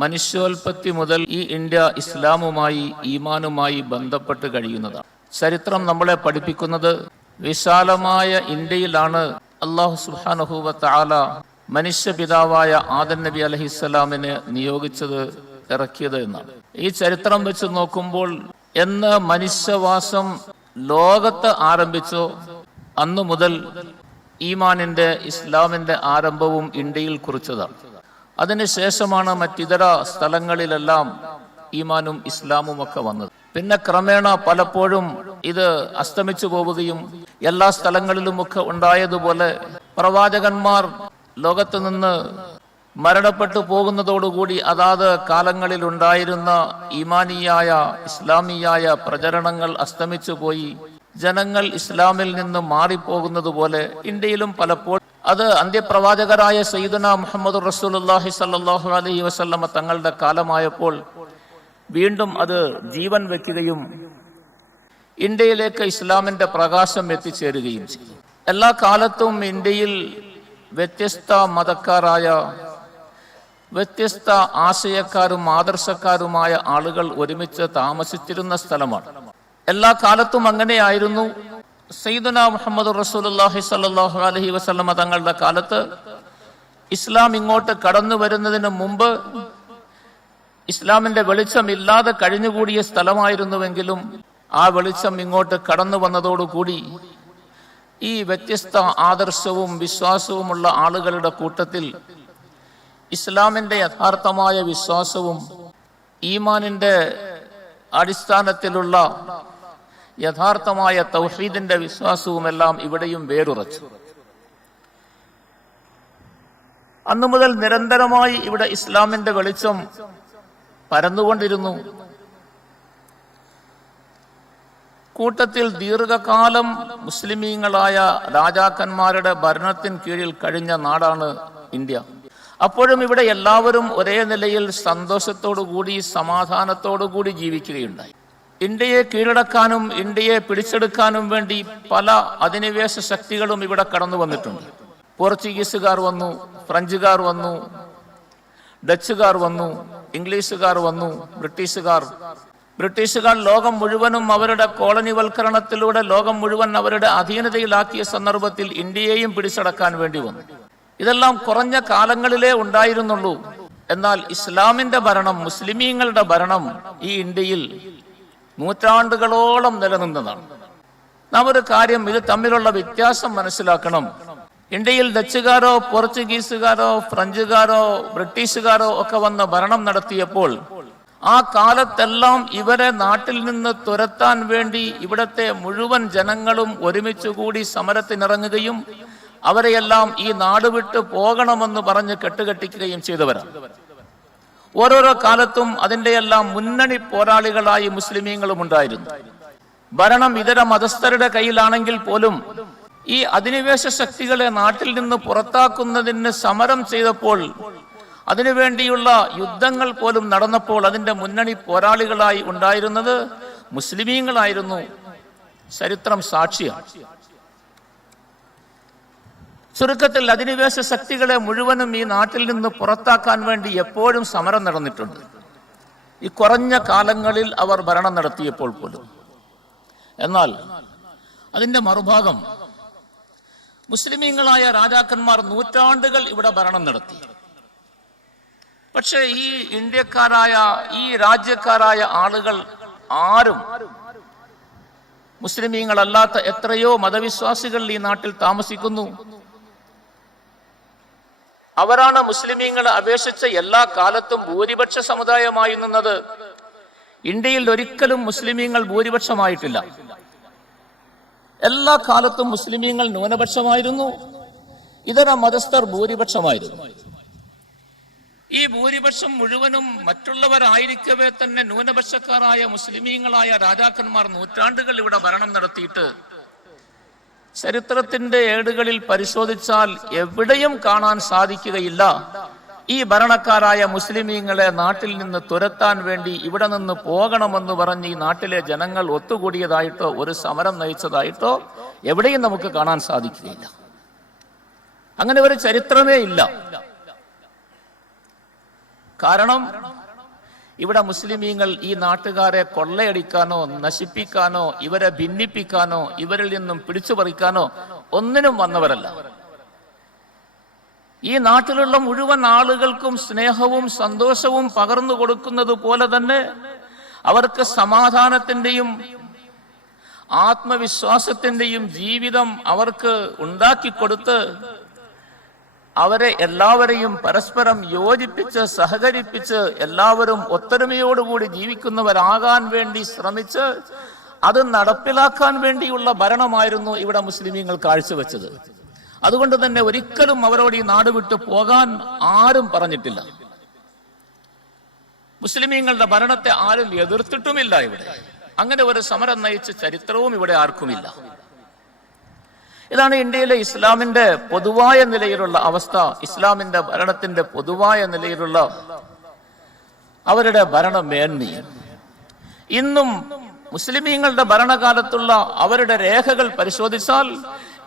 മനുഷ്യോൽപത്തി മുതൽ ഈ ഇന്ത്യ ഇസ്ലാമുമായി ഈമാനുമായി ബന്ധപ്പെട്ട് കഴിയുന്നതാണ്. ചരിത്രം നമ്മളെ പഠിപ്പിക്കുന്നത് വിശാലമായ ഇന്ത്യയിലാണ് അല്ലാഹു സുബ്ഹാനഹു വ തആല മനുഷ്യ പിതാവായ ആദം നബി അലൈഹിസ്സലാമിനെ നിയോഗിച്ചത്, ഇറക്കിയത് എന്നാണ്. ഈ ചരിത്രം വെച്ച് നോക്കുമ്പോൾ എന്ന് മനുഷ്യവാസം ലോകത്ത് ആരംഭിച്ചോ അന്നു മുതൽ ഈമാനിന്റെ ഇസ്ലാമിന്റെ ആരംഭവും ഇന്ത്യയിൽ കുറിച്ചതാണ്. അതിനുശേഷമാണ് മറ്റിതര സ്ഥലങ്ങളിലെല്ലാം ഈമാനും ഇസ്ലാമും ഒക്കെ വന്നത്. പിന്നെ ക്രമേണ പലപ്പോഴും ഇത് അസ്തമിച്ചു പോവുകയും എല്ലാ സ്ഥലങ്ങളിലുമൊക്കെ ഉണ്ടായതുപോലെ പ്രവാചകന്മാർ ലോകത്ത് നിന്ന് മരണപ്പെട്ടു പോകുന്നതോടുകൂടി അതാത് കാലങ്ങളിൽ ഉണ്ടായിരുന്ന ഈമാനിയായ ഇസ്ലാമിയായ പ്രചരണങ്ങൾ അസ്തമിച്ചു പോയി. ജനങ്ങൾ ഇസ്ലാമിൽ നിന്ന് മാറിപ്പോകുന്നത് പോലെ ഇന്ത്യയിലും പലപ്പോൾ അത് അന്ത്യപ്രവാചകരായ സയ്യിദുനാ മുഹമ്മദ് റസൂലുള്ളാഹി സ്വല്ലല്ലാഹു അലൈഹി വസല്ലമ തങ്ങളുടെ കാലമായപ്പോൾ വീണ്ടും അത് ജീവൻ വെക്കുകയും ഇന്ത്യയിലേക്ക് ഇസ്ലാമിന്റെ പ്രകാശം എത്തിച്ചേരുകയും ചെയ്തു. എല്ലാ കാലത്തും ഇന്ത്യയിൽ വ്യത്യസ്ത മതക്കാരായ, വ്യത്യസ്ത ആശയക്കാരും ആദർശക്കാരുമായ ആളുകൾ ഒരുമിച്ച് താമസിച്ചിരുന്ന സ്ഥലമാണ്. എല്ലാ കാലത്തും അങ്ങനെയായിരുന്നു. സയ്യിദുനാ മുഹമ്മദ് റസൂലുള്ളാഹി സ്വല്ലല്ലാഹു അലൈഹി വസല്ലമ തങ്ങളുടെ കാലത്ത് ഇസ്ലാം ഇങ്ങോട്ട് കടന്നു വരുന്നതിന് മുമ്പ് ഇസ്ലാമിന്റെ വെളിച്ചമില്ലാതെ കഴിഞ്ഞുകൂടിയ സ്ഥലമായിരുന്നുവെങ്കിലും ആ വെളിച്ചം ഇങ്ങോട്ട് കടന്നു വന്നതോടുകൂടി ഈ വ്യത്യസ്ത ആദർശവും വിശ്വാസവുമുള്ള ആളുകളുടെ കൂട്ടത്തിൽ ഇസ്ലാമിന്റെ യഥാർത്ഥമായ വിശ്വാസവും ഈമാനിന്റെ അടിസ്ഥാനത്തിലുള്ള യഥാർത്ഥമായ തൗഹീദിന്റെ വിശ്വാസവുമെല്ലാം ഇവിടെയും വേരുറച്ചു. അന്നു മുതൽ നിരന്തരമായി ഇവിടെ ഇസ്ലാമിന്റെ വെളിച്ചം പരന്നുകൊണ്ടിരുന്നു. കൂട്ടത്തിൽ ദീർഘകാലം മുസ്ലിമീങ്ങളായ രാജാക്കന്മാരുടെ ഭരണത്തിന് കീഴിൽ കഴിഞ്ഞ നാടാണ് ഇന്ത്യ. അപ്പോഴും ഇവിടെ എല്ലാവരും ഒരേ നിലയിൽ സന്തോഷത്തോടുകൂടി സമാധാനത്തോടുകൂടി ജീവിക്കുകയുണ്ടായി. ഇന്ത്യയെ കീഴടക്കാനും ഇന്ത്യയെ പിടിച്ചെടുക്കാനും വേണ്ടി പല അധിനിവേശ ശക്തികളും ഇവിടെ കടന്നു വന്നിട്ടുണ്ട്. പോർച്ചുഗീസുകാർ വന്നു, ഫ്രഞ്ചുകാർ വന്നു, ഡച്ചുകാർ വന്നു, ഇംഗ്ലീഷുകാർ വന്നു, ബ്രിട്ടീഷുകാർ ലോകം മുഴുവനും അവരുടെ കോളനിവൽക്കരണത്തിലൂടെ ലോകം മുഴുവൻ അവരുടെ അധീനതയിലാക്കിയ സന്ദർഭത്തിൽ ഇന്ത്യയെയും പിടിച്ചടക്കാൻ വേണ്ടി വന്നു. ഇതെല്ലാം കുറഞ്ഞ കാലങ്ങളിലേ ഉണ്ടായിരുന്നുള്ളൂ. എന്നാൽ ഇസ്ലാമിന്റെ ഭരണം, മുസ്ലിമീങ്ങളുടെ ഭരണം ഈ ഇന്ത്യയിൽ നൂറ്റാണ്ടുകളോളം നിലനിന്നതാണ്. നാം ഒരു കാര്യം, ഇത് തമ്മിലുള്ള വ്യത്യാസം മനസ്സിലാക്കണം. ഇന്ത്യയിൽ ഡച്ചുകാരോ പോർച്ചുഗീസുകാരോ ഫ്രഞ്ചുകാരോ ബ്രിട്ടീഷുകാരോ ഒക്കെ വന്ന് ഭരണം നടത്തിയപ്പോൾ ആ കാലത്തെല്ലാം ഇവരെ നാട്ടിൽ നിന്ന് തുരത്താൻ വേണ്ടി ഇവിടത്തെ മുഴുവൻ ജനങ്ങളും ഒരുമിച്ചുകൂടി സമരത്തിനിറങ്ങുകയും അവരെയെല്ലാം ഈ നാട് വിട്ട് പോകണമെന്ന് പറഞ്ഞ് കെട്ടുകെട്ടിക്കുകയും ചെയ്തവരാണ്. ഓരോരോ കാലത്തും അതിൻ്റെയെല്ലാം മുന്നണി പോരാളികളായി മുസ്ലിമീങ്ങളും ഉണ്ടായിരുന്നു. ഭരണം ഇതര മതസ്ഥരുടെ കയ്യിലാണെങ്കിൽ പോലും ഈ അധിനിവേശ ശക്തികളെ നാട്ടിൽ നിന്ന് പുറത്താക്കുന്നതിന് സമരം ചെയ്തപ്പോൾ, അതിനുവേണ്ടിയുള്ള യുദ്ധങ്ങൾ പോലും നടന്നപ്പോൾ അതിൻ്റെ മുന്നണി പോരാളികളായി ഉണ്ടായിരുന്നത് മുസ്ലിമീങ്ങളായിരുന്നു. ചരിത്രം സാക്ഷിയാണ്. ചുരുക്കത്തിൽ അധിനിവേശ ശക്തികളെ മുഴുവനും ഈ നാട്ടിൽ നിന്ന് പുറത്താക്കാൻ വേണ്ടി എപ്പോഴും സമരം നടന്നിട്ടുണ്ട്. ഈ കുറഞ്ഞ കാലങ്ങളിൽ അവർ ഭരണം നടത്തിയപ്പോൾ പോലും. എന്നാൽ അതിൻ്റെ മറുഭാഗം മുസ്ലിമീങ്ങളായ രാജാക്കന്മാർ നൂറ്റാണ്ടുകൾ ഇവിടെ ഭരണം നടത്തി. പക്ഷേ ഈ ഇന്ത്യക്കാരായ, ഈ രാജ്യക്കാരായ ആളുകൾ ആരും, മുസ്ലിമീങ്ങളല്ലാത്ത എത്രയോ മതവിശ്വാസികൾ ഈ നാട്ടിൽ താമസിക്കുന്നു. അവരാണ് മുസ്ലിമീങ്ങളെ അപേക്ഷിച്ച് എല്ലാ കാലത്തും ഭൂരിപക്ഷ സമുദായമായി നിന്നത്. ഇന്ത്യയിൽ ഒരിക്കലും മുസ്ലിമീങ്ങൾ ഭൂരിപക്ഷമായിട്ടില്ല. എല്ലാ കാലത്തും മുസ്ലിമീങ്ങൾ ന്യൂനപക്ഷമായിരുന്നു, ഇതര മതസ്ഥർ ഭൂരിപക്ഷമായിരുന്നു. ഈ ഭൂരിപക്ഷം മുഴുവനും മറ്റുള്ളവരായിരിക്കവേ തന്നെ ന്യൂനപക്ഷക്കാരായ മുസ്ലിമീങ്ങളായ രാജാക്കന്മാർ നൂറ്റാണ്ടുകൾ ഇവിടെ ഭരണം നടത്തിയിട്ട് ചരിത്രത്തിന്റെ ഏടുകളിൽ പരിശോധിച്ചാൽ എവിടെയും കാണാൻ സാധിക്കുകയില്ല ഈ ഭരണക്കാരായ മുസ്ലിമീങ്ങളെ നാട്ടിൽ നിന്ന് തുരത്താൻ വേണ്ടി ഇവിടെ നിന്ന് പോകണമെന്ന് പറഞ്ഞ് ഈ നാട്ടിലെ ജനങ്ങൾ ഒത്തുകൂടിയതായിട്ടോ ഒരു സമരം നയിച്ചതായിട്ടോ എവിടെയും നമുക്ക് കാണാൻ സാധിക്കുകയില്ല. അങ്ങനെ ഒരു ചരിത്രമേ ഇല്ല. കാരണം ഇവിടെ മുസ്ലിമീങ്ങൾ ഈ നാട്ടുകാരെ കൊള്ളയടിക്കാനോ നശിപ്പിക്കാനോ ഇവരെ ഭിന്നിപ്പിക്കാനോ ഇവരിൽ നിന്നും പിടിച്ചു പറിക്കാനോ ഒന്നിനും വന്നവരല്ല. ഈ നാട്ടിലുള്ള മുഴുവൻ ആളുകൾക്കും സ്നേഹവും സന്തോഷവും പകർന്നു കൊടുക്കുന്നത് പോലെ തന്നെ അവർക്ക് സമാധാനത്തിന്റെയും ആത്മവിശ്വാസത്തിന്റെയും ജീവിതം അവർക്ക് ഉണ്ടാക്കിക്കൊടുത്ത് അവരെ എല്ലാവരെയും പരസ്പരം യോജിപ്പിച്ച് സഹകരിപ്പിച്ച് എല്ലാവരും ഒത്തൊരുമയോടുകൂടി ജീവിക്കുന്നവരാകാൻ വേണ്ടി ശ്രമിച്ച് അത് നടപ്പിലാക്കാൻ വേണ്ടിയുള്ള ഭരണമായിരുന്നു ഇവിടെ മുസ്ലിമീങ്ങൾ കാഴ്ചവെച്ചത്. അതുകൊണ്ട് തന്നെ ഒരിക്കലും അവരോട് ഈ നാട് വിട്ടു പോകാൻ ആരും പറഞ്ഞിട്ടില്ല. മുസ്ലിമീങ്ങളുടെ ഭരണത്തെ ആരും എതിർത്തിട്ടുമില്ല. ഇവിടെ അങ്ങനെ ഒരു സമരം നയിച്ച ചരിത്രവും ഇവിടെ ആർക്കുമില്ല. ഇതാണ് ഇന്ത്യയിലെ ഇസ്ലാമിന്റെ പൊതുവായ നിലയിലുള്ള അവസ്ഥ. ഇസ്ലാമിന്റെ ഭരണത്തിന്റെ പൊതുവായ നിലയിലുള്ള അവരുടെ ഭരണമേന്മ. ഇന്നും മുസ്ലിമീങ്ങളുടെ ഭരണകാലത്തുള്ള അവരുടെ രേഖകൾ പരിശോധിച്ചാൽ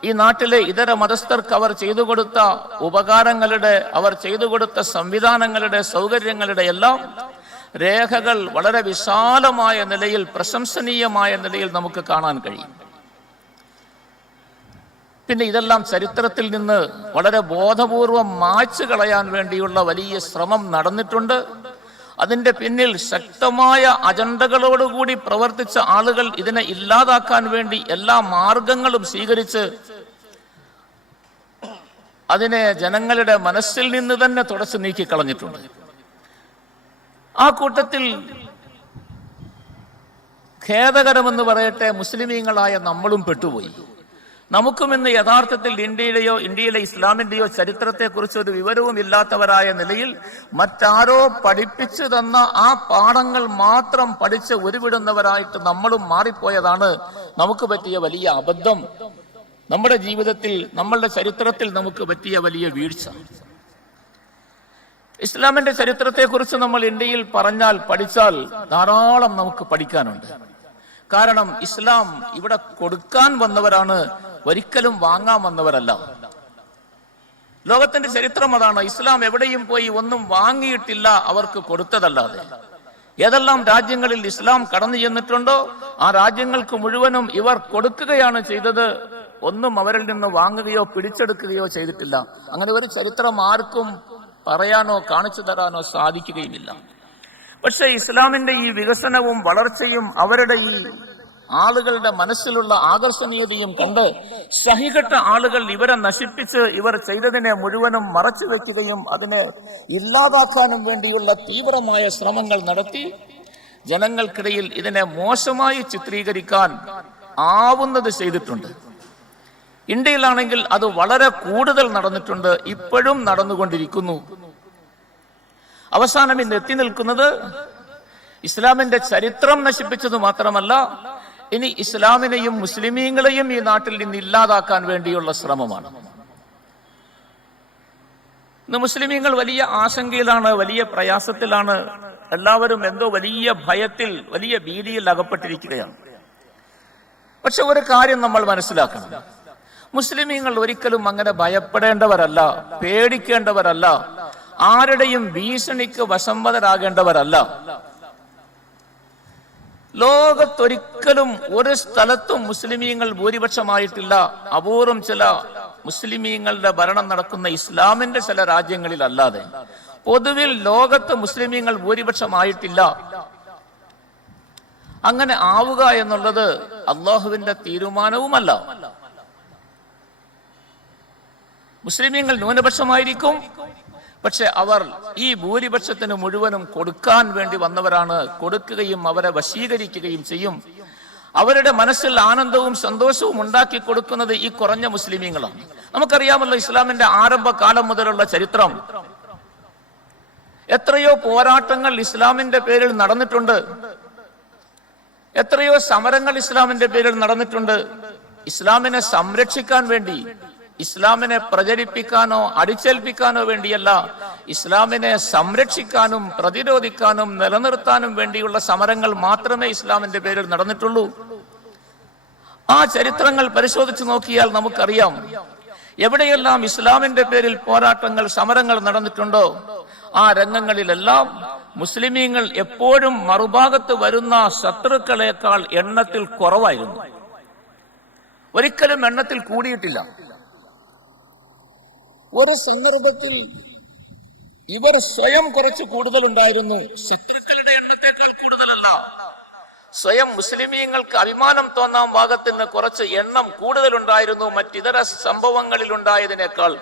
ഈ നാട്ടിലെ ഇതര മതസ്ഥർക്ക് അവർ ചെയ്തു കൊടുത്ത ഉപകാരങ്ങളുടെ, അവർ ചെയ്തു കൊടുത്ത സംവിധാനങ്ങളുടെ, സൗകര്യങ്ങളുടെ എല്ലാം രേഖകൾ വളരെ വിശാലമായ നിലയിൽ, പ്രശംസനീയമായ നിലയിൽ നമുക്ക് കാണാൻ കഴിയും. പിന്നെ ഇതെല്ലാം ചരിത്രത്തിൽ നിന്ന് വളരെ ബോധപൂർവം മായ്ച്ചു കളയാൻ വേണ്ടിയുള്ള വലിയ ശ്രമം നടന്നിട്ടുണ്ട്. അതിന്റെ പിന്നിൽ ശക്തമായ അജണ്ടകളോടുകൂടി പ്രവർത്തിച്ച ആളുകൾ ഇതിനെ ഇല്ലാതാക്കാൻ വേണ്ടി എല്ലാ മാർഗങ്ങളും സ്വീകരിച്ച് അതിനെ ജനങ്ങളുടെ മനസ്സിൽ നിന്ന് തന്നെ തുടച്ചു നീക്കിക്കളഞ്ഞിട്ടുണ്ട്. ആ കൂട്ടത്തിൽ ഖേദകരമെന്ന് പറയട്ടെ, മുസ്ലിമീങ്ങളായ നമ്മളും പെട്ടുപോയി. നമുക്കും ഇന്ന് യഥാർത്ഥത്തിൽ ഇന്ത്യയിലെ ഇസ്ലാമിന്റെയോ ചരിത്രത്തെക്കുറിച്ച് ഒരു വിവരവും ഇല്ലാത്തവരായ നിലയിൽ മറ്റാരോ പഠിപ്പിച്ചു തന്ന ആ പാഠങ്ങൾ മാത്രം പഠിച്ച് ഉരുവിടുന്നവരായിട്ട് നമ്മളും മാറിപ്പോയതാണ് നമുക്ക് പറ്റിയ വലിയ അബദ്ധം. നമ്മുടെ ജീവിതത്തിൽ, നമ്മളുടെ ചരിത്രത്തിൽ നമുക്ക് പറ്റിയ വലിയ വീഴ്ച. ഇസ്ലാമിന്റെ ചരിത്രത്തെക്കുറിച്ച് നമ്മൾ ഇന്ത്യയിൽ പഠിച്ചാൽ ധാരാളം നമുക്ക് പഠിക്കാനുണ്ട്. കാരണം ഇസ്ലാം ഇവിടെ കൊടുക്കാൻ വന്നവരാണ്, ഒരിക്കലും വാങ്ങാൻ വന്നവരല്ല. ലോകത്തിന്റെ ചരിത്രം അതാണ്. ഇസ്ലാം എവിടെയും പോയി ഒന്നും വാങ്ങിയിട്ടില്ല, അവർക്ക് കൊടുത്തതല്ലാതെ. ഏതെല്ലാം രാജ്യങ്ങളിൽ ഇസ്ലാം കടന്നു ചെന്നിട്ടുണ്ടോ ആ രാജ്യങ്ങൾക്ക് മുഴുവനും ഇവർ കൊടുക്കുകയാണ് ചെയ്തത്. ഒന്നും അവരിൽ നിന്ന് വാങ്ങുകയോ പിടിച്ചെടുക്കുകയോ ചെയ്തിട്ടില്ല. അങ്ങനെ ഒരു ചരിത്രം ആർക്കും പറയാനോ കാണിച്ചു തരാനോ സാധിക്കുകയുമില്ല. പക്ഷെ ഇസ്ലാമിന്റെ ഈ വികസനവും വളർച്ചയും അവരുടെ ഈ ആളുകളുടെ മനസ്സിലുള്ള ആകർഷണീയതയും കണ്ട് സഹികെട്ട ആളുകൾ ഇവരെ നശിപ്പിച്ച് ഇവർ ചെയ്തതിനെ മുഴുവനും മറച്ചു വെക്കുകയും അതിനെ ഇല്ലാതാക്കാനും വേണ്ടിയുള്ള തീവ്രമായ ശ്രമങ്ങൾ നടത്തി ജനങ്ങൾക്കിടയിൽ ഇതിനെ മോശമായി ചിത്രീകരിക്കാൻ ആവുന്നത് ചെയ്തിട്ടുണ്ട്. ഇന്ത്യയിലാണെങ്കിൽ അത് വളരെ കൂടുതൽ നടന്നിട്ടുണ്ട്, ഇപ്പോഴും നടന്നുകൊണ്ടിരിക്കുന്നു. അവസാനം ഇന്ന് എത്തി നിൽക്കുന്നത് ഇസ്ലാമിന്റെ ചരിത്രം നശിപ്പിച്ചത് മാത്രമല്ല, ഇനി ഇസ്ലാമിനെയും മുസ്ലിമീങ്ങളെയും ഈ നാട്ടിൽ നിന്ന് ഇല്ലാതാക്കാൻ വേണ്ടിയുള്ള ശ്രമമാണ്. ഇന്ന് മുസ്ലിമീങ്ങൾ വലിയ ആശങ്കയിലാണ്, വലിയ പ്രയാസത്തിലാണ്. എല്ലാവരും എന്തോ വലിയ ഭയത്തിൽ, വലിയ ഭീതിയിൽ അകപ്പെട്ടിരിക്കുകയാണ്. പക്ഷെ ഒരു കാര്യം നമ്മൾ മനസ്സിലാക്കണം, മുസ്ലിമീങ്ങൾ ഒരിക്കലും അങ്ങനെ ഭയപ്പെടേണ്ടവരല്ല, പേടിക്കേണ്ടവരല്ല, ആരുടെയും ഭീഷണിക്ക് വശംവദരാകേണ്ടവരല്ല. ലോകത്തൊരിക്കലും ഒരു സ്ഥലത്തും മുസ്ലിമീങ്ങൾ ഭൂരിപക്ഷമായിട്ടില്ല. അപൂർവം ചില മുസ്ലിമീങ്ങളുടെ ഭരണം നടക്കുന്ന ഇസ്ലാമിന്റെ ചില രാജ്യങ്ങളിൽ അല്ലാതെ പൊതുവിൽ ലോകത്ത് മുസ്ലിമീങ്ങൾ ഭൂരിപക്ഷമായിട്ടില്ല. അങ്ങനെ ആവുക എന്നുള്ളത് അള്ളാഹുവിന്റെ തീരുമാനവുമല്ല. മുസ്ലിമീങ്ങൾ ന്യൂനപക്ഷമായിരിക്കും, പക്ഷെ അവർ ഈ ഭൂരിപക്ഷത്തിന് മുഴുവനും കൊടുക്കാൻ വേണ്ടി വന്നവരാണ്. കൊടുക്കുകയും അവരെ വശീകരിക്കുകയും ചെയ്യും. അവരുടെ മനസ്സിൽ ആനന്ദവും സന്തോഷവും ഉണ്ടാക്കി കൊടുക്കുന്നത് ഈ കുറഞ്ഞ മുസ്ലിമീങ്ങളാണ്. നമുക്കറിയാമല്ലോ ഇസ്ലാമിന്റെ ആരംഭകാലം മുതലുള്ള ചരിത്രം. എത്രയോ പോരാട്ടങ്ങൾ ഇസ്ലാമിന്റെ പേരിൽ നടന്നിട്ടുണ്ട്, എത്രയോ സമരങ്ങൾ ഇസ്ലാമിന്റെ പേരിൽ നടന്നിട്ടുണ്ട്. ഇസ്ലാമിനെ സംരക്ഷിക്കാൻ വേണ്ടി, ഇസ്ലാമിനെ പ്രചരിപ്പിക്കാനോ അടിച്ചേൽപ്പിക്കാനോ വേണ്ടിയല്ല, ഇസ്ലാമിനെ സംരക്ഷിക്കാനും പ്രതിരോധിക്കാനും നിലനിർത്താനും വേണ്ടിയുള്ള സമരങ്ങൾ മാത്രമേ ഇസ്ലാമിന്റെ പേരിൽ നടന്നിട്ടുള്ളൂ. ആ ചരിത്രങ്ങൾ പരിശോധിച്ചു നോക്കിയാൽ നമുക്കറിയാം, എവിടെയെല്ലാം ഇസ്ലാമിന്റെ പേരിൽ പോരാട്ടങ്ങൾ, സമരങ്ങൾ നടന്നിട്ടുണ്ടോ ആ രംഗങ്ങളിലെല്ലാം മുസ്ലിമീങ്ങൾ എപ്പോഴും മറുഭാഗത്ത് വരുന്ന ശത്രുക്കളെക്കാൾ എണ്ണത്തിൽ കുറവായിരുന്നു. ഒരിക്കലും എണ്ണത്തിൽ കൂടിയിട്ടില്ല. ഒരു സന്ദർഭത്തിൽ ഇവർ സ്വയം കുറച്ച് കൂടുതലുണ്ടായിരുന്നു, ശത്രുക്കളുടെ എണ്ണത്തെക്കാൾ കൂടുതലല്ല. സ്വയം മുസ്ലിമീങ്ങൾക്ക് അഭിമാനം തോന്നാൻ ഭാഗത്തിന് കുറച്ച് എണ്ണം കൂടുതലുണ്ടായിരുന്നു മറ്റിതര സംഭവങ്ങളിൽ ഉണ്ടായതിനേക്കാൾ.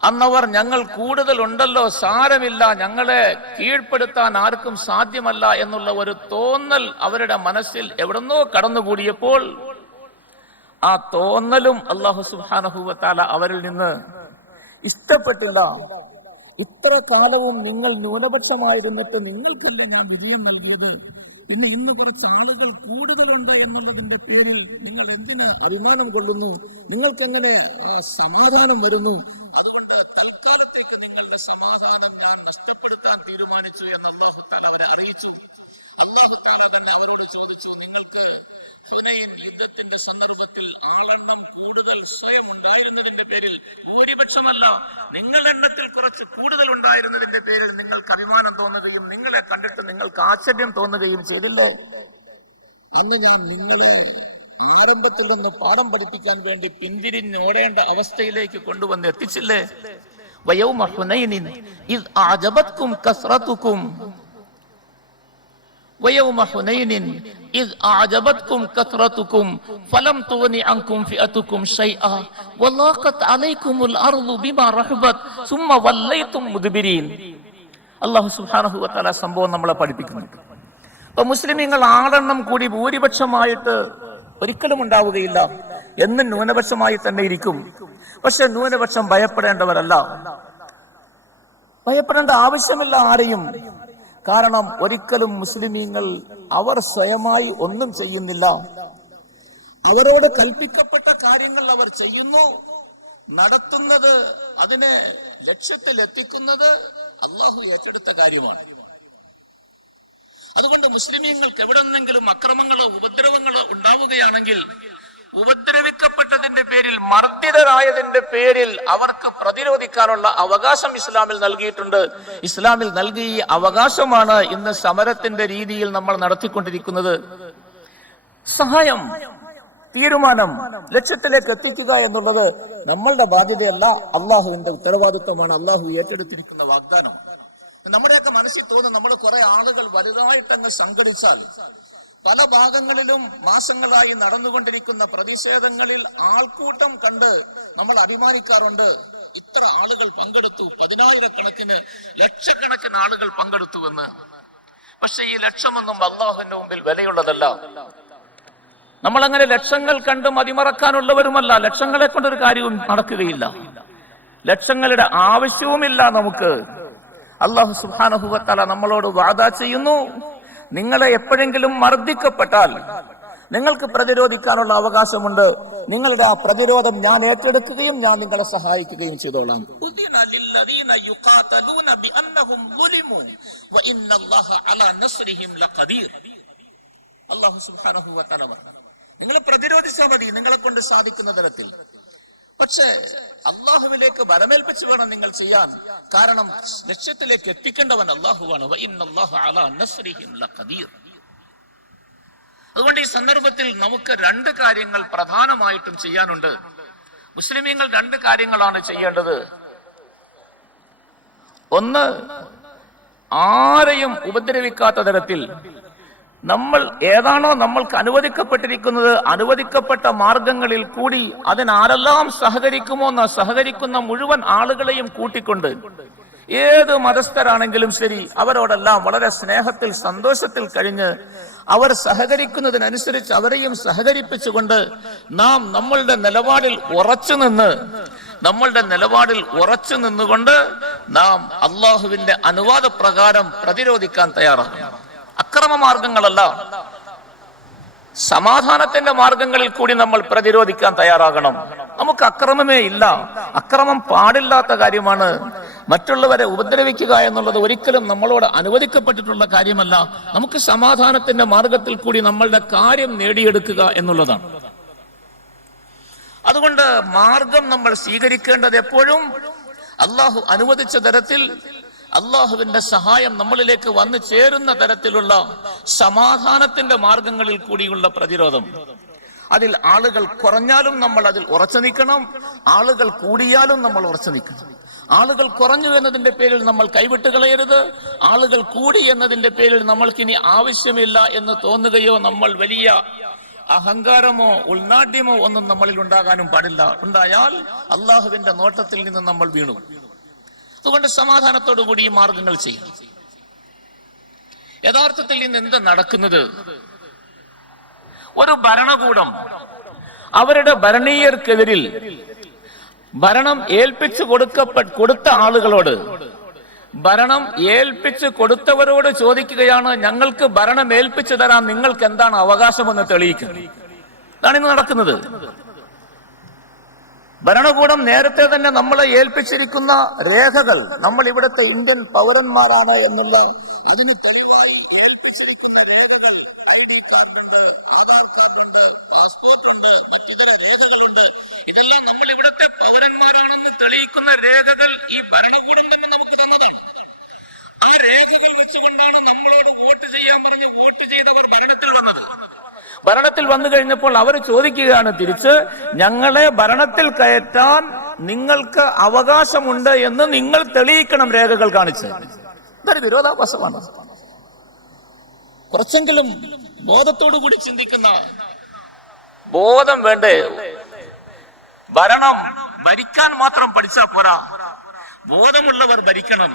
അന്നവർ ഞങ്ങൾ കൂടുതലുണ്ടല്ലോ, സാരമില്ല, ഞങ്ങളെ കീഴ്പ്പെടുത്താൻ ആർക്കും സാധ്യമല്ല എന്നുള്ള ഒരു തോന്നൽ അവരുടെ മനസ്സിൽ എവിടുന്നോ കടന്നുകൂടിയപ്പോൾ ആ തോന്നലും അല്ലാഹു സുബ്ഹാനഹു വ തആല അവരിൽ നിന്ന് ഇഷ്ടപ്പെട്ടില്ല. ഇത്ര കാലവും നിങ്ങൾ ന്യൂനപക്ഷമായിരുന്നിട്ട് നിങ്ങൾക്കല്ല ഞാൻ വിജയം നൽകിയത്, പിന്നെ ഇന്ന് കുറച്ച് ആളുകൾ കൂടുതലുണ്ട് എന്നുള്ളതിന്റെ പേരിൽ നിങ്ങൾ എന്തിന് അഭിമാനം കൊള്ളുന്നു? നിങ്ങൾക്കെങ്ങനെ സമാധാനം വരുന്നു? അതുകൊണ്ട് തൽക്കാലത്തേക്ക് നിങ്ങളുടെ സമാധാനം ഞാൻ നഷ്ടപ്പെടുത്താൻ തീരുമാനിച്ചു എന്ന് അല്ലാഹു തആല അവരെ അറിയിച്ചു. അല്ലാഹു തആല തന്നെ അവരോട് ചോദിച്ചു, നിങ്ങൾക്ക് ഹുനൈൻ യുദ്ധത്തിന്റെ സന്ദർഭത്തിൽ ആളെണ്ണം കൂടുതൽ സ്വയം ഉണ്ടായിരുന്നതിന്റെ പേരിൽ, ഭൂരിപക്ഷമല്ല നിങ്ങളുടെ എണ്ണത്തിൽ കുറച്ച് കൂടുതൽ ഉണ്ടായിരുന്നതിന്റെ പേരിൽ നിങ്ങൾക്ക് അഭിമാനം തോന്നുകയും നിങ്ങളെ കണ്ടിട്ട് നിങ്ങൾക്ക് ആശ്ചര്യം തോന്നുകയും ചെയ്തല്ലോ. അന്ന് ഞാൻ നിങ്ങളെ ആരംഭത്തിൽ നിന്ന് പാഠം പഠിപ്പിക്കാൻ വേണ്ടി പിന്തിരിഞ്ഞോടേണ്ട അവസ്ഥയിലേക്ക് കൊണ്ടുവന്ന് എത്തിച്ചില്ലേ? വയൗമ ഹുനൈനിൻ ഇദ് അഅജബത്കും കസ്റതുകും ويوم حنين إذ أعجبتكم كثرتكم فلم تغن عنكم فئتكم شيئا وضاقت عليكم الأرض بما رحبت ثم وليتم مدبرين. അല്ലാഹു സുബ്ഹാനഹു വ തആല സംഭവം നമ്മളെ പഠിപ്പിക്കുന്നുണ്ട്. അപ്പൊ മുസ്ലിമീങ്ങൾ ആളെണ്ണം കൂടി ഭൂരിപക്ഷമായിട്ട് ഒരിക്കലും ഉണ്ടാവുകയില്ല, എന്നും ന്യൂനപക്ഷമായി തന്നെ ഇരിക്കും. പക്ഷെ ന്യൂനപക്ഷം ഭയപ്പെടേണ്ടവരല്ല, ഭയപ്പെടേണ്ട ആവശ്യമില്ല ആരെയും. കാരണം ഒരിക്കലും മുസ്ലിമീങ്ങൾ അവർ സ്വയമായി ഒന്നും ചെയ്യുന്നില്ല. അവരോട് കൽപ്പിക്കപ്പെട്ട കാര്യങ്ങൾ അവർ ചെയ്യുന്നു, നടത്തുന്നത്, അതിനെ ലക്ഷ്യത്തിൽ എത്തിക്കുന്നത് അള്ളാഹു ഏറ്റെടുത്ത കാര്യമാണ്. അതുകൊണ്ട് മുസ്ലിമീങ്ങൾക്ക് എവിടെന്നെങ്കിലും അക്രമങ്ങളോ ഉപദ്രവങ്ങളോ ഉണ്ടാവുകയാണെങ്കിൽ ഉപദ്രവിക്കപ്പെട്ടതിന്റെ പേരിൽ, മർദ്ദിതരായതിന്റെ പേരിൽ അവർക്ക് പ്രതിരോധിക്കാനുള്ള അവകാശം ഇസ്ലാമിൽ നൽകിയിട്ടുണ്ട്. ഇസ്ലാമിൽ നൽകിയ ഈ അവകാശമാണ് ഇന്ന് സമരത്തിന്റെ രീതിയിൽ നമ്മൾ നടത്തിക്കൊണ്ടിരിക്കുന്നത്. സഹായം, തീരുമാനം ലക്ഷ്യത്തിലേക്ക് എത്തിക്കുക എന്നുള്ളത് നമ്മളുടെ ബാധ്യതയല്ല, അള്ളാഹുവിന്റെ ഉത്തരവാദിത്വമാണ്, അള്ളാഹു ഏറ്റെടുത്തിരിക്കുന്ന വാഗ്ദാനം. നമ്മുടെയൊക്കെ മനസ്സിൽ തോന്നും, നമ്മൾ കുറെ ആളുകൾ വലുതായിട്ടങ്ങ് സംഘടിച്ചാൽ പല ഭാഗങ്ങളിലും മാസങ്ങളായി നടന്നുകൊണ്ടിരിക്കുന്ന പ്രതിഷേധങ്ങളിൽ ആൾക്കൂട്ടം കണ്ട് നമ്മൾ അഭിമാനിക്കാറുണ്ട്. ഇത്ര ആളുകൾ പങ്കെടുത്തു, 10,000-കണക്കിന് ലക്ഷക്കണക്കിന് ആളുകൾ പങ്കെടുത്തുവെന്ന്. പക്ഷെ ഈ ലക്ഷമൊന്നും അല്ലാഹുവിന്റെ മുമ്പിൽ വിലയുള്ളതല്ല. നമ്മളങ്ങനെ ലക്ഷങ്ങൾ കണ്ട് മതിമറക്കാനുള്ളവരുമല്ല. ലക്ഷങ്ങളെ കൊണ്ടൊരു കാര്യവും നടക്കുകയില്ല, ലക്ഷങ്ങളുടെ ആവശ്യവുമില്ല നമുക്ക്. അല്ലാഹു സുബ്ഹാനഹു വ തആല നമ്മളോട് വഅദ ചെയ്യുന്നു, നിങ്ങളെ എപ്പോഴെങ്കിലും മർദ്ദിക്കപ്പെട്ടാൽ നിങ്ങൾക്ക് പ്രതിരോധിക്കാനുള്ള അവകാശമുണ്ട്. നിങ്ങളുടെ ആ പ്രതിരോധം ഞാൻ ഏറ്റെടുക്കുകയും ഞാൻ നിങ്ങളെ സഹായിക്കുകയും ചെയ്തോളാം. നിങ്ങൾ പ്രതിരോധിച്ചാൽ മതി, നിങ്ങളെ കൊണ്ട് സാധിക്കുന്ന തരത്തിൽ. പക്ഷേ അള്ളാഹുവിലേക്ക് ബലമേൽപ്പിച്ച് വേണം നിങ്ങൾ ചെയ്യാൻ. കാരണം ലക്ഷ്യത്തിലേക്ക് എത്തിക്കേണ്ടവൻ അള്ളാഹുവാണ്. അതുകൊണ്ട് ഈ സന്ദർഭത്തിൽ നമുക്ക് 2 കാര്യങ്ങൾ പ്രധാനമായിട്ടും ചെയ്യാനുണ്ട്. മുസ്ലിമീങ്ങൾ 2 കാര്യങ്ങളാണ് ചെയ്യേണ്ടത്. ഒന്ന്, ആരെയും ഉപദ്രവിക്കാത്ത തരത്തിൽ നമ്മൾ ഏതാണോ നമ്മൾക്ക് അനുവദിക്കപ്പെട്ടിരിക്കുന്നത്, അനുവദിക്കപ്പെട്ട മാർഗങ്ങളിൽ കൂടി അതിനാരെല്ലാം സഹകരിക്കുമോ എന്ന് സഹകരിക്കുന്ന മുഴുവൻ ആളുകളെയും കൂട്ടിക്കൊണ്ട്, ഏത് മതസ്ഥരാണെങ്കിലും ശരി, അവരോടെല്ലാം വളരെ സ്നേഹത്തിൽ തസന്തോഷത്തിൽ കഴിഞ്ഞ് അവർ സഹകരിക്കുന്നതിനനുസരിച്ച് അവരെയും സഹകരിപ്പിച്ചുകൊണ്ട് നാം നമ്മളുടെ നിലപാടിൽ ഉറച്ചു നിന്നുകൊണ്ട് നാം അള്ളാഹുവിന്റെ അനുവാദപ്രകാരം പ്രതിരോധിക്കാൻ തയ്യാറാണ്. അക്രമ മാർഗങ്ങളല്ല, സമാധാനത്തിന്റെ മാർഗങ്ങളിൽ കൂടി നമ്മൾ പ്രതിരോധിക്കാൻ തയ്യാറാകണം. നമുക്ക് അക്രമമേ ഇല്ല, അക്രമം പാടില്ലാത്ത കാര്യമാണ്. മറ്റുള്ളവരെ ഉപദ്രവിക്കുക എന്നുള്ളത് ഒരിക്കലും നമ്മളോട് അനുവദിക്കപ്പെട്ടിട്ടുള്ള കാര്യമല്ല. നമുക്ക് സമാധാനത്തിന്റെ മാർഗത്തിൽ കൂടി നമ്മളുടെ കാര്യം നേടിയെടുക്കുക എന്നുള്ളതാണ്. അതുകൊണ്ട് മാർഗം നമ്മൾ സ്വീകരിക്കേണ്ടത് എപ്പോഴും അള്ളാഹു അനുവദിച്ച തരത്തിൽ അള്ളാഹുവിന്റെ സഹായം നമ്മളിലേക്ക് വന്നു ചേരുന്ന തരത്തിലുള്ള സമാധാനത്തിന്റെ മാർഗങ്ങളിൽ കൂടിയുള്ള പ്രതിരോധം. അതിൽ ആളുകൾ കുറഞ്ഞാലും നമ്മൾ അതിൽ ഉറച്ചു നിൽക്കണം, ആളുകൾ കൂടിയാലും നമ്മൾ ഉറച്ചു നിൽക്കണം. ആളുകൾ കുറഞ്ഞു എന്നതിന്റെ പേരിൽ നമ്മൾ കൈവിട്ട് കളയരുത്. ആളുകൾ കൂടി എന്നതിന്റെ പേരിൽ നമ്മൾക്കിനി ആവശ്യമില്ല എന്ന് തോന്നുകയോ നമ്മൾ വലിയ അഹങ്കാരമോ ഉൾനാട്യമോ ഒന്നും നമ്മളിൽ ഉണ്ടാകാനും പാടില്ല. ഉണ്ടായാൽ അള്ളാഹുവിന്റെ നോട്ടത്തിൽ നിന്ന് നമ്മൾ വീണു. അതുകൊണ്ട് സമാധാനത്തോടു കൂടി ഈ മാർഗങ്ങൾ ചെയ്യണം. യഥാർത്ഥത്തിൽ ഇന്ന് എന്താ നടക്കുന്നത്? ഒരു ഭരണകൂടം അവരുടെ ഭരണീയർക്കെതിരിൽ ഭരണം ഏൽപ്പിച്ചു കൊടുത്ത ആളുകളോട്, ഭരണം ഏൽപ്പിച്ചു കൊടുത്തവരോട് ചോദിക്കുകയാണ്, ഞങ്ങൾക്ക് ഭരണം ഏൽപ്പിച്ചു തരാൻ നിങ്ങൾക്ക് എന്താണ് അവകാശമെന്ന് തെളിയിക്കുന്നത്. ഇതാണ് ഇന്ന് നടക്കുന്നത്. ഭരണകൂടം നേരത്തെ തന്നെ നമ്മളെ ഏൽപ്പിച്ചിരിക്കുന്ന രേഖകൾ, നമ്മൾ ഇവിടുത്തെ ഇന്ത്യൻ പൗരന്മാരാണ് എന്നുള്ള അതിന് തെളിവായി ഏൽപ്പിച്ചിരിക്കുന്ന രേഖകൾ, ID കാർഡുണ്ട്, ആധാർ കാർഡുണ്ട്, പാസ്പോർട്ട് ഉണ്ട്, മറ്റിതര രേഖകളുണ്ട്. ഇതെല്ലാം നമ്മൾ ഇവിടുത്തെ പൗരന്മാരാണെന്ന് തെളിയിക്കുന്ന രേഖകൾ ഈ ഭരണകൂടം തന്നെ നമുക്ക് തന്നതാണ്. ആ രേഖകൾ വെച്ചുകൊണ്ടാണ് നമ്മളോട് വോട്ട് ചെയ്യാൻ പറഞ്ഞ് വോട്ട് ചെയ്തവർ ഭരണത്തിൽ വന്നത്. ഭരണത്തിൽ വന്നു കഴിഞ്ഞപ്പോൾ അവർ ചോദിക്കുകയാണ് തിരിച്ച്, ഞങ്ങളെ ഭരണത്തിൽ കയറ്റാൻ നിങ്ങൾക്ക് അവകാശമുണ്ട് എന്ന് നിങ്ങൾ തെളിയിക്കണം രേഖകൾ കാണിച്ച്. ഇതൊരു വിരോധാഭാസമാണ്. കുറച്ചെങ്കിലും ബോധത്തോടു കൂടി ചിന്തിക്കുന്ന ബോധം വേണ്ടേ? ഭരണം ഭരിക്കാൻ മാത്രം പഠിച്ചാൽ പോരാ, ബോധമുള്ളവർ ഭരിക്കണം.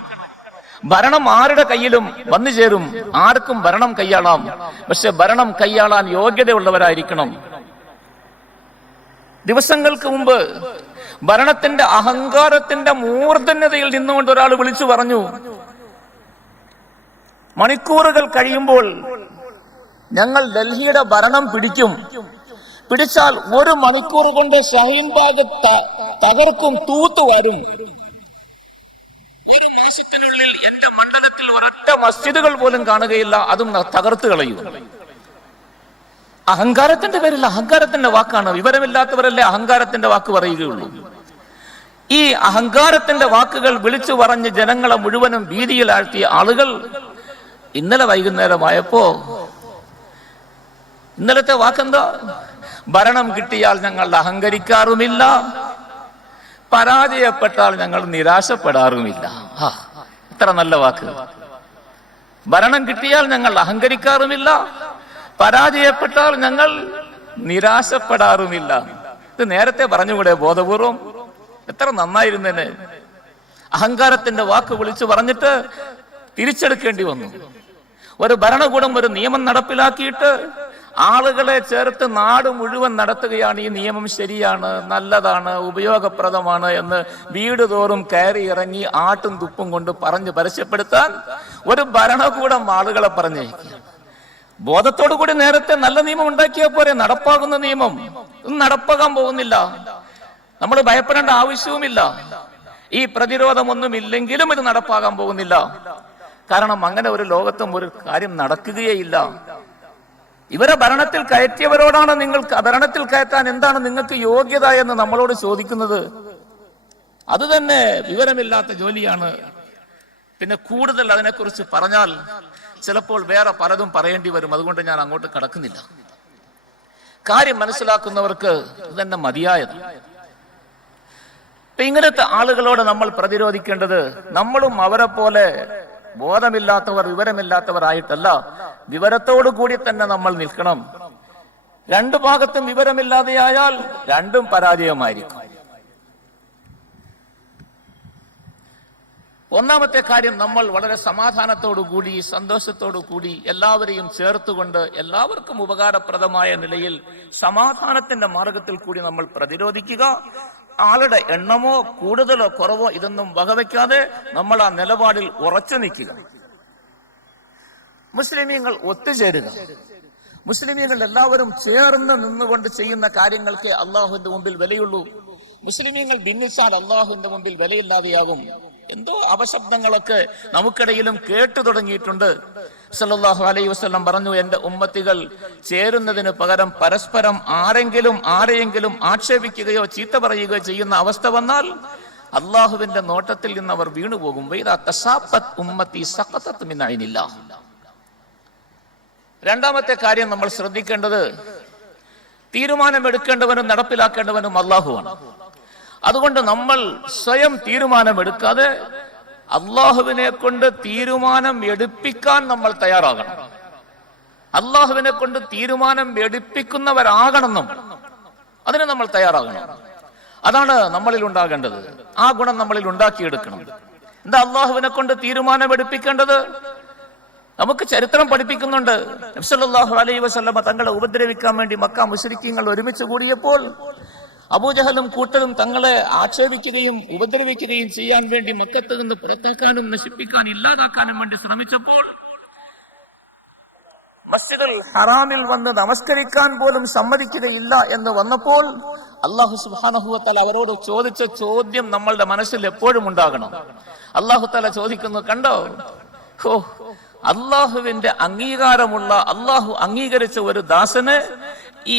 ഭരണം ആരുടെ കയ്യിലും വന്നു ചേരും, ആർക്കും ഭരണം കൈയാളാം. പക്ഷെ ഭരണം കൈയാളാൻ യോഗ്യതയുള്ളവരായിരിക്കണം. ദിവസങ്ങൾക്ക് മുമ്പ് ഭരണത്തിന്റെ അഹങ്കാരത്തിന്റെ മൂർധന്യതയിൽ നിന്നുകൊണ്ട് ഒരാൾ വിളിച്ചു പറഞ്ഞു, മണിക്കൂറുകൾ കഴിയുമ്പോൾ ഞങ്ങൾ ഡൽഹിയുടെ ഭരണം പിടിച്ചാൽ 1 മണിക്കൂർ കൊണ്ട് ഷഹീൻബാഗ് തകർക്കും, തൂത്തുവാരും. 1 മാസത്തിനുള്ളിൽ എന്റെ മണ്ഡലത്തിൽ ഒരൊറ്റ മസ്ജിദുകൾ പോലും കാണുകയില്ല, അതും തകർത്ത് കളയും. അഹങ്കാരത്തിന്റെ പേരിൽ അഹങ്കാരത്തിന്റെ വാക്കാണ്. വിവരമില്ലാത്തവരല്ലേ അഹങ്കാരത്തിന്റെ വാക്ക് പറയുകയുള്ളൂ. ഈ അഹങ്കാരത്തിന്റെ വാക്കുകൾ വിളിച്ചു പറഞ്ഞ് ജനങ്ങളെ മുഴുവനും ഭീതിയിലാഴ്ത്തിയ ആളുകൾ ഇന്നലെ വൈകുന്നേരമായപ്പോ ഇന്നലത്തെ വാക്കെന്താ? ഭരണം കിട്ടിയാൽ ഞങ്ങൾ അഹങ്കരിക്കാറുമില്ല, പരാജയപ്പെട്ടാൽ ഞങ്ങൾ നിരാശപ്പെടാറുമില്ല. ഇത്ര നല്ല വാക്ക്. ഭരണം കിട്ടിയാൽ ഞങ്ങൾ അഹങ്കരിക്കാറുമില്ല, പരാജയപ്പെട്ടാൽ ഞങ്ങൾ നിരാശപ്പെടാറുമില്ല. ഇത് നേരത്തെ പറഞ്ഞുകൂടെ ബോധപൂർവം? എത്ര നന്നായിരുന്നേനെ. അഹങ്കാരത്തിന്റെ വാക്ക് വിളിച്ചു പറഞ്ഞിട്ട് തിരിച്ചെടുക്കേണ്ടി വന്നു. ഒരു ഭരണകൂടം ഒരു നിയമം നടപ്പിലാക്കിയിട്ട് ആളുകളെ ചേർത്ത് നാട് മുഴുവൻ നടത്തുകയാണ്. ഈ നിയമം ശരിയാണ്, നല്ലതാണ്, ഉപയോഗപ്രദമാണ് എന്ന് വീട് തോറും കയറി ഇറങ്ങി ആട്ടും തുപ്പും കൊണ്ട് പറഞ്ഞ് പരസ്യപ്പെടുത്താൻ ഒരു ഭരണകൂടം ആളുകളെ പറഞ്ഞേക്കുക. ബോധത്തോടു കൂടി നേരത്തെ നല്ല നിയമം ഉണ്ടാക്കിയാൽ പോരെ? നടപ്പാകുന്ന നിയമം നടപ്പാക്കാൻ പോകുന്നില്ല. നമ്മൾ ഭയപ്പെടേണ്ട ആവശ്യവുമില്ല. ഈ പ്രതിരോധമൊന്നും ഇല്ലെങ്കിലും ഇത് നടപ്പാകാൻ പോകുന്നില്ല. കാരണം അങ്ങനെ ഒരു ലോകത്തും ഒരു കാര്യം നടക്കുകയില്ല. ഇവരെ ഭരണത്തിൽ കയറ്റിയവരോടാണ് നിങ്ങൾക്ക് ഭരണത്തിൽ കയറ്റാൻ എന്താണ് നിങ്ങൾക്ക് യോഗ്യത എന്ന് നമ്മളോട് ചോദിക്കുന്നത്. അത് തന്നെ വിവരമില്ലാത്ത ജോലിയാണ്. പിന്നെ കൂടുതൽ അതിനെക്കുറിച്ച് പറഞ്ഞാൽ ചിലപ്പോൾ വേറെ പലതും പറയേണ്ടി വരും. അതുകൊണ്ട് ഞാൻ അങ്ങോട്ട് കടക്കുന്നില്ല. കാര്യം മനസ്സിലാക്കുന്നവർക്ക് ഇത് തന്നെ മതിയായത്. ഇങ്ങനത്തെ ആളുകളോട് നമ്മൾ പ്രതിരോധിക്കേണ്ടത് നമ്മളും അവരെ പോലെ ബോധമില്ലാത്തവർ, വിവരമില്ലാത്തവർ ആയിട്ടല്ല, വിവരത്തോടു കൂടി തന്നെ നമ്മൾ നിൽക്കണം. 2 ഭാഗത്തും വിവരമില്ലാതെയായാൽ രണ്ടും പരാജയമായിരിക്കും. ഒന്നാമത്തെ കാര്യം, നമ്മൾ വളരെ സമാധാനത്തോടു കൂടി സന്തോഷത്തോടു കൂടി എല്ലാവരെയും ചേർത്തുകൊണ്ട് എല്ലാവർക്കും ഉപകാരപ്രദമായ നിലയിൽ സമാധാനത്തിന്റെ മാർഗത്തിൽ കൂടി നമ്മൾ പ്രതിരോധിക്കുക. ആളുടെ എണ്ണമോ കൂടുതലോ കുറവോ ഇതൊന്നും വകവയ്ക്കാതെ നമ്മൾ ആ നിലപാടിൽ ഉറച്ചു നിൽക്കുക. മുസ്ലിമീങ്ങൾ ഒത്തുചേരുക. മുസ്ലിമീങ്ങൾ എല്ലാവരും ചേർന്ന് നിന്നുകൊണ്ട് ചെയ്യുന്ന കാര്യങ്ങൾക്ക് അള്ളാഹുവിന്റെ മുമ്പിൽ വിലയുള്ളൂ. മുസ്ലിമീങ്ങൾ ഭിന്നിച്ചാൽ അള്ളാഹുവിന്റെ മുമ്പിൽ വിലയില്ലാതെയാകും. എന്തോ അപശബ്ദങ്ങളൊക്കെ നമുക്കിടയിലും കേട്ടു തുടങ്ങിയിട്ടുണ്ട്. സല്ലല്ലാഹു അലൈഹി വസല്ലം പറഞ്ഞു, എന്റെ ഉമ്മത്തികൾ ചേരുന്നതിന് പകരം പരസ്പരം ആരെയെങ്കിലും ആക്ഷേപിക്കുകയോ ചീത്ത പറയുകയോ ചെയ്യുന്ന അവസ്ഥ വന്നാൽ അള്ളാഹുവിന്റെ നോട്ടത്തിൽ നിന്ന് അവർ വീണുപോകും. രണ്ടാമത്തെ കാര്യം നമ്മൾ ശ്രദ്ധിക്കേണ്ടത്, തീരുമാനമെടുക്കേണ്ടവനും നടപ്പിലാക്കേണ്ടവനും അള്ളാഹുവാണ്. അതുകൊണ്ട് നമ്മൾ സ്വയം തീരുമാനമെടുക്കാതെ അള്ളാഹുവിനെ കൊണ്ട് തീരുമാനം എടുപ്പിക്കാൻ നമ്മൾ തയ്യാറാകണം. അള്ളാഹുവിനെ കൊണ്ട് തീരുമാനം എടുപ്പിക്കുന്നവരാകണം നമ്മൾ. അതിന് നമ്മൾ തയ്യാറാകണം. അതാണ് നമ്മളിൽ ഉണ്ടാകേണ്ടത്. ആ ഗുണം നമ്മളിൽ ഉണ്ടാക്കിയെടുക്കണം. എന്താ അള്ളാഹുവിനെ കൊണ്ട് തീരുമാനം എടുപ്പിക്കേണ്ടത്? നമുക്ക് ചരിത്രം പഠിപ്പിക്കുന്നുണ്ട്. നബി സല്ലല്ലാഹു അലൈഹി വസല്ലമ തങ്ങളെ ഉപദ്രവിക്കാൻ വേണ്ടി മക്ക മുശ്രിക്കീങ്ങൾ ഒരുമിച്ച് കൂടിയപ്പോൾ അബൂജഹലും കൂട്ടരും തങ്ങളെ ആക്ഷേപിക്കുകയും ഉപദ്രവിക്കുകയും ചെയ്യാൻ വേണ്ടി മക്കത്ത് നിന്ന് പുറത്താക്കാനും നശിപ്പിക്കാനും ഇല്ലാതാക്കാനും വേണ്ടി ശ്രമിച്ചപ്പോൾ മസ്ജിദുൽ ഹറാമിൽ വന്ന് നമസ്കരിക്കാൻ പോലും സമ്മതിക്കുകയില്ല എന്ന് വന്നപ്പോൾ അല്ലാഹു സുബ്ഹാനഹു വ തആല അവരോട് ചോദിച്ച ചോദ്യം നമ്മളുടെ മനസ്സിൽ എപ്പോഴും ഉണ്ടാകണം. അല്ലാഹു തആല ചോദിക്കുന്നു, കണ്ടോ, അള്ളാഹുവിന്റെ അംഗീകാരമുള്ള, അള്ളാഹു അംഗീകരിച്ച ഒരു ദാസന്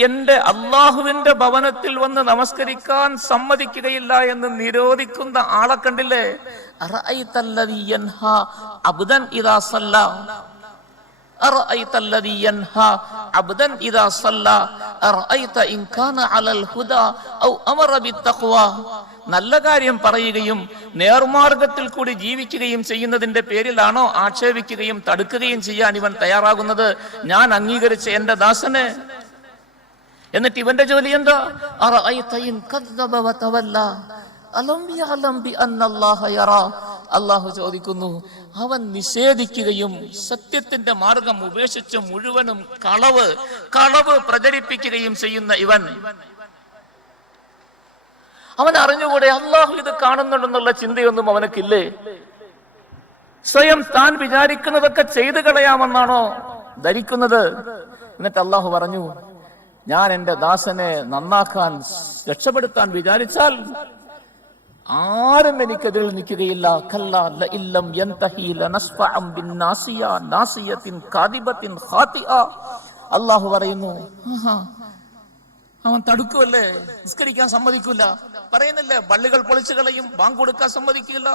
എന്റെ അള്ളാഹുവിന്റെ ഭവനത്തിൽ വന്ന് നമസ്കരിക്കാൻ സമ്മതിക്കുകയില്ല എന്ന് നിരോധിക്കുന്ന ആളെ കണ്ടില്ലേ? അറഅയ്തല്ലദീ യൻഹാ അബ്ദൻ ഇദാ സല്ലാ, അറഅയ്തല്ലദീ യൻഹാ അബ്ദൻ ഇദാ സല്ലാ അറഅയ്ത ഇൻ കാന അലൽ ഹുദാ ഔ അമറ ബിത്തഖ്വാ. നല്ല കാര്യം പറയുകയും നേർമാർഗത്തിൽ കൂടി ജീവിക്കുകയും ചെയ്യുന്നതിന്റെ പേരിലാണോ ആക്ഷേപിക്കുകയും തടുക്കുകയും ചെയ്യാൻ ഇവൻ തയ്യാറാകുന്നത്? ഞാൻ അംഗീകരിച്ച എന്റെ ദാസന്. എന്നിട്ട് ഇവന്റെ ജോലി എന്താ? അള്ളാഹു ചോദിക്കുന്നു, അവൻ നിഷേധിക്കുകയും സത്യത്തിന്റെ മാർഗം ഉപേക്ഷിച്ച് മുഴുവനും കളവ് പ്രചരിപ്പിക്കുകയും ചെയ്യുന്ന ഇവൻ, അവൻ അറിഞ്ഞുകൂടെ അള്ളാഹു ഇത് കാണുന്നുണ്ടെന്നുള്ള ചിന്തയൊന്നും അവനക്കില്ലേ? സ്വയം താൻ വിചാരിക്കുന്നതൊക്കെ ചെയ്തു കളയാമെന്നാണോ ധരിക്കുന്നത്? എന്നിട്ട് അള്ളാഹു പറഞ്ഞു, ഞാൻ എന്റെ ദാസനെ നന്നാക്കാൻ, രക്ഷപ്പെടുത്താൻ വിചാരിച്ചാൽ ആരും എനിക്കെതിരിൽ നിൽക്കുകയില്ല. അള്ളാഹു പറയുന്നു, അവൻ തടുക്കുമല്ലേ, നിസ്കരിക്കാൻ സമ്മതിക്കില്ല. പറയുന്നില്ലേ, പള്ളികൾ പൊളിച്ചു കളയും, ബാങ്ക് കൊടുക്കാൻ സമ്മതിക്കില്ല.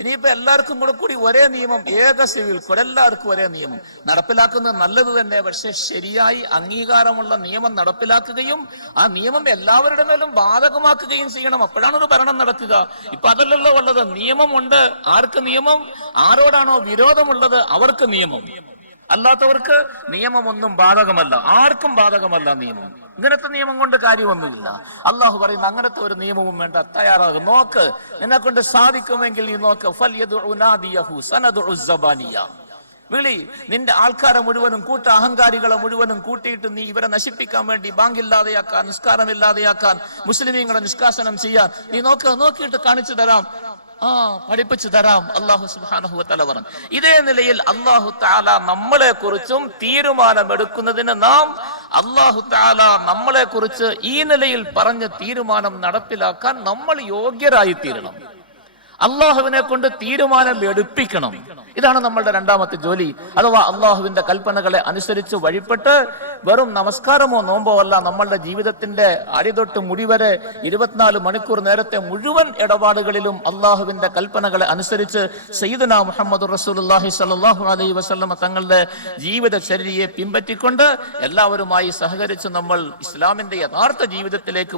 ഇനിയിപ്പോ എല്ലാവർക്കും കൂടി ഒരേ നിയമം, ഏക സിവിൽ കോഡ്, എല്ലാവർക്കും ഒരേ നിയമം നടപ്പിലാക്കുന്നത് നല്ലത് തന്നെ. പക്ഷെ ശരിയായി അംഗീകാരമുള്ള നിയമം നടപ്പിലാക്കുകയും ആ നിയമം എല്ലാവരുടെ മേലും ബാധകമാക്കുകയും ചെയ്യണം. അപ്പോഴാണ് ഒരു ഭരണം നടക്കുക. ഇപ്പൊ അതല്ലല്ലോ ഉള്ളത്. നിയമമുണ്ട്. ആർക്ക് നിയമം? ആരോടാണോ വിരോധമുള്ളത് അവർക്ക് നിയമം, അല്ലാത്തവർക്ക് നിയമമൊന്നും ബാധകമല്ല. ആർക്കും ബാധകമല്ല നിയമം. ഇങ്ങനത്തെ നിയമം കൊണ്ട് കാര്യമൊന്നുമില്ല. അള്ളാഹു പറയുന്നു, അങ്ങനത്തെ ഒരു നിയമവും വേണ്ട, തയ്യാറാകും. നോക്ക്, നിന്നെ കൊണ്ട് സാധിക്കുമെങ്കിൽ നീ നോക്ക്. വിളി, നിന്റെ ആൾക്കാരെ മുഴുവനും കൂട്ട, അഹങ്കാരികളെ മുഴുവനും കൂട്ടിയിട്ട് നീ ഇവരെ നശിപ്പിക്കാൻ വേണ്ടി, ബാങ്കില്ലാതെയാക്കാൻ, നിസ്കാരമില്ലാതെയാക്കാൻ, മുസ്ലിമീങ്ങളെ നിഷ്കാസനം ചെയ്യാൻ നീ നോക്കിയിട്ട് കാണിച്ചു തരാം, പഠിപ്പിച്ചു തരാം. അല്ലാഹു സുബ്ഹാനഹു വ തആല പറഞ്ഞു. ഇതേ നിലയിൽ അല്ലാഹു തആല നമ്മളെ കുറിച്ചും തീരുമാനമെടുക്കുന്നതിന് നാം, അല്ലാഹു തആല നമ്മളെ കുറിച്ച് ഈ നിലയിൽ പറഞ്ഞ തീരുമാനം നടപ്പിലാക്കാൻ നമ്മൾ യോഗ്യരായി തീരണം. അള്ളാഹുവിനെ കൊണ്ട് തീരുമാനം എടുപ്പിക്കണം. ഇതാണ് നമ്മളുടെ രണ്ടാമത്തെ ജോലി. അഥവാ അള്ളാഹുവിന്റെ കൽപ്പനകളെ അനുസരിച്ച് വഴിപ്പെട്ട് വെറും നമസ്കാരമോ നോമ്പോ അല്ല, നമ്മളുടെ ജീവിതത്തിന്റെ അടിതൊട്ട് മുടിവരെ 24 മണിക്കൂർ നേരത്തെ മുഴുവൻ ഇടപാടുകളിലും അള്ളാഹുവിന്റെ കൽപ്പനകളെ അനുസരിച്ച് സയ്യിദുനാ മുഹമ്മദ് റസൂലുള്ളാഹി സ്വല്ലല്ലാഹു അലൈഹി വസല്ലമ തങ്ങളുടെ ജീവിതചര്യയെ പിൻപറ്റിക്കൊണ്ട് എല്ലാവരുമായി സഹകരിച്ച് നമ്മൾ ഇസ്ലാമിന്റെ യഥാർത്ഥ ജീവിതത്തിലേക്ക്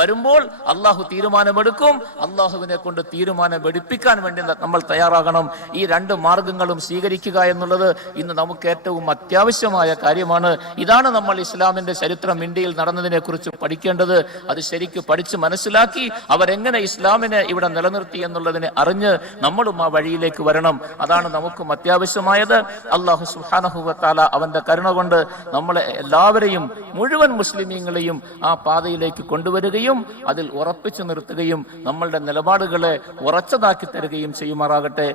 വരുമ്പോൾ അള്ളാഹു തീരുമാനമെടുക്കും. അള്ളാഹുവിനെ കൊണ്ട് തീരുമാനം എടുപ്പിക്കാൻ വേണ്ടി നമ്മൾ തയ്യാറാകണം. ഈ രണ്ട് മാർഗങ്ങളും സ്വീകരിക്കുക എന്നുള്ളത് ഇന്ന് നമുക്ക് ഏറ്റവും അത്യാവശ്യമായ കാര്യമാണ്. ഇതാണ് നമ്മൾ ഇസ്ലാമിന്റെ ചരിത്രം ഇന്ത്യയിൽ നടന്നതിനെ കുറിച്ച് പഠിക്കേണ്ടത്. അത് ശരിക്കും പഠിച്ച് മനസ്സിലാക്കി അവരെങ്ങനെ ഇസ്ലാമിനെ ഇവിടെ നിലനിർത്തി എന്നുള്ളതിനെ അറിഞ്ഞ് നമ്മളും ആ വഴിയിലേക്ക് വരണം. അതാണ് നമുക്കും അത്യാവശ്യമായത്. അല്ലാഹു സുബ്ഹാനഹു വ തആല അവന്റെ കരുണ കൊണ്ട് നമ്മളെ എല്ലാവരെയും, മുഴുവൻ മുസ്ലിമീങ്ങളെയും ആ പാതയിലേക്ക് കൊണ്ടുവരികയും അതിൽ ഉറപ്പിച്ചു നിർത്തുകയും നമ്മളുടെ നിലപാടുകളെ ഉറച്ചതാക്കി തരികയും ചെയ്യുമാറാകട്ടെ.